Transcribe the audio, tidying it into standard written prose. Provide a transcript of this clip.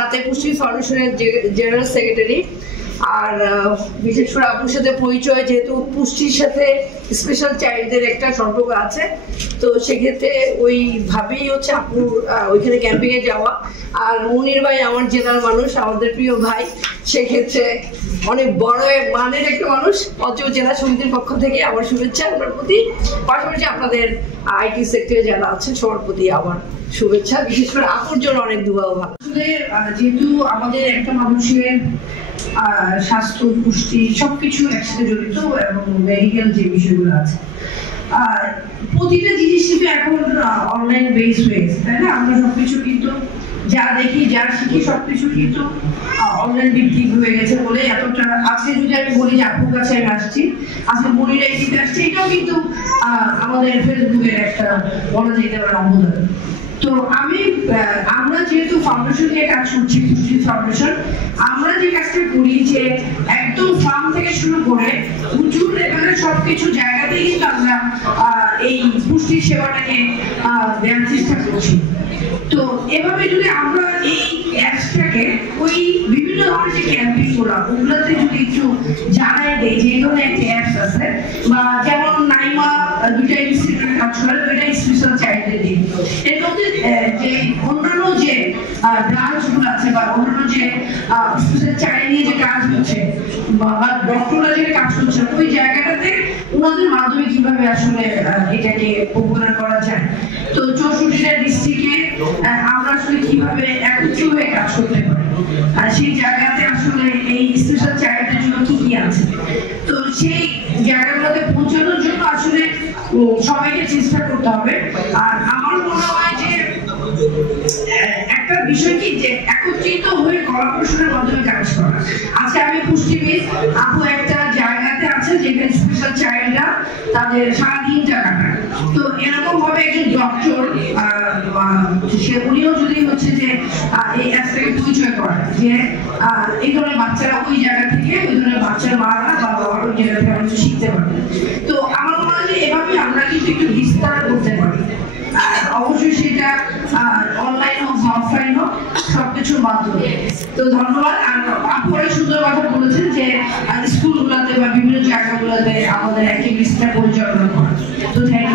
সাথে পুষ্টি ফাউন্ডেশনের জেনারেল সেক্রেটারি। আর বিশেষ করে আপুর সাথে পরিচয়, যেহেতু পুষ্টির সাথে স্পেশাল চাইল্ডদের একটা সম্পর্ক আছে, তো সেক্ষেত্রে ওইভাবেই হচ্ছে আপুর ওইখানে ক্যাম্পিং এ যাওয়া। আর মনির ভাই আমার জেলার মানুষ, আমাদের প্রিয় ভাই, সেক্ষেত্রে অনেক বড় মানের একটা মানুষ। অত্র জেলা সমিতির পক্ষ থেকে আমার শুভেচ্ছা আপনার প্রতি, পাশাপাশি আপনাদের আইটি সেক্টরে যারা আছেন সবার প্রতি আমার শুভেচ্ছা, বিশেষ করে আপুর জন্য অনেক দুয়াও ভালো। আসলে যেহেতু আমাদের একটা মানুষের স্বাস্থ্য, পুষ্টি সবকিছু একসাথে জড়িত এবং মেডিকেল যে বিষয়গুলো আছে, প্রতিটা জিনিস কিন্তু এখন অনলাইন বেস হয়ে গেছে, তাই না? আমরা সবকিছু কিন্তু যা দেখি, যা শিখি, সবকিছু কিন্তু অনলাইন ভিত্তিক হয়ে গেছে বলে এতটা। আজকে যদি আমি বলি যে আপুর কাছে আমি আসছি, আজকে মনিরা এদিকে আসছে, এটাও কিন্তু আমাদের ফেসবুকের একটা বলা যেতে পারে অবদান। তো আমরা যেহেতু ফাউন্ডেশন নিয়ে কাজ করছি, পুষ্টি ফাউন্ডেশন, আমরা যে কাজটা করি যে একদম ফার্ম থেকে শুরু করে উঁচু লেভেলের সবকিছু জায়গাতেই কিন্তু আমরা এই পুষ্টি সেবাটাকে দেওয়ার চেষ্টা করছি। তো এভাবে যদি আমরা এই অ্যাপসটাকে ওই বিভিন্ন ধরনের যে ক্যাম্পেইন গুলো, ওগুলোতে যদি একটু জানাই দেয় যে এই ধরনের একটা অ্যাপস আছে, বা যেমন নাইমা দুইটা ইনস্টিটিউটে কাজ করে, দুইটা স্পেশাল চাইল্ডদের নিয়ে, এর মধ্যে যে অন্যান্য যে ব্রাঞ্চ গুলো আছে বা অন্যান্য যে স্পেশাল চাইল্ড নিয়ে যে কাজ হচ্ছে বা ডক্টররা যে কাজ করছে, ওই জায়গাটাতে ওনাদের মাধ্যমে কিভাবে আসলে এটাকে পপুলার করা যায়। তো 64টা ডিস্ট্রিক্টে আমরা আসলে কিভাবে একত্রিত হয়ে কাজ করতে পারি, আর সেই জায়গাতে আসলে এই স্পেশাল চাইল্ডদের জন্য কি কি আছে, তো সেই জায়গাগুলোতে পৌঁছানোর জন্য আসলে সবাইকে চেষ্টা করতে হবে। আর আমার মনে হয় যে একটা বিষয় কি, যে একত্রিত হয়ে কলাপোষণের মাধ্যমে কাজ করা। আজকে আমি পুষ্টিবিদ, আপু একটা জায়গাতে আছে যেখানে স্পেশাল চাইল্ডরা তাদের সারাদিনটা কাটায়। তো এরকম ভাবে একজন ডক্টর সে উনিও যদি হচ্ছে যে এই অ্যাপসটাকে পরিচয় করে যে এই ধরনের বাচ্চারা ওই জায়গা থেকে, ওই ধরনের বাচ্চার মারা বা বাবার ওই জায়গা থেকে অনেক শিখতে পারবে। তো আমার মনে হয় যে এভাবে আমরা কিন্তু একটু বিস্তার করতে পারি। অবশ্যই সেটা অনলাইন হোক বা অফলাইন হোক, সবকিছুর মাধ্যমে। তো ধন্যবাদ। আর আপনারা সুন্দর কথা বলেছেন যে স্কুলগুলোতে বা বিভিন্ন জায়গাগুলোতে আমাদের অ্যাক্টিভিটিসটা পরিচালনা করা। তো থ্যাংক